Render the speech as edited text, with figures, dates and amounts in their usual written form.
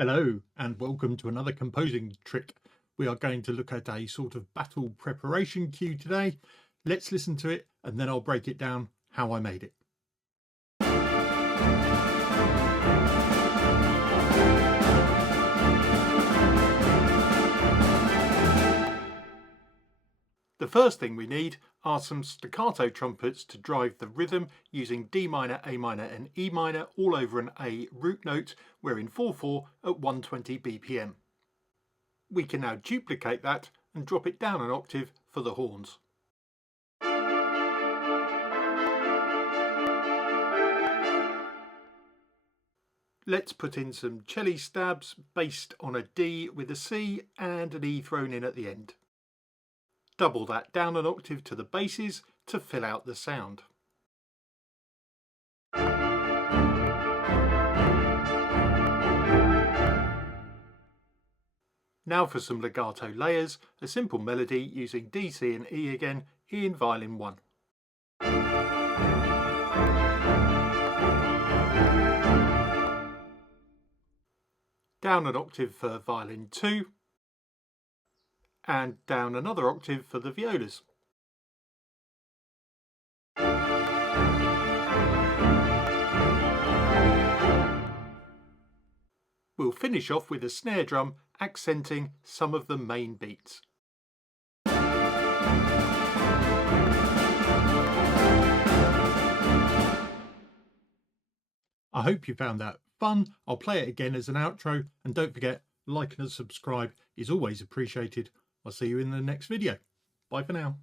Hello and welcome to another composing trick. We are going to look at a sort of battle preparation cue today. Let's listen to it and then I'll break it down how I made it. The first thing we need are some staccato trumpets to drive the rhythm using D minor, A minor and E minor all over an A root note. We're in 4/4 at 120 BPM. We can now duplicate that and drop it down an octave for the horns. Let's put in some Celli stabs based on a D with a C and an E thrown in at the end. Double that down an octave to the basses to fill out the sound. Now for some legato layers, a simple melody using D, C and E again in Violin 1. Down an octave for Violin 2 and down another octave for the violas. We'll finish off with a snare drum accenting some of the main beats. I hope you found that fun. I'll play it again as an outro, and don't forget, like and subscribe is always appreciated. I'll see you in the next video. Bye for now.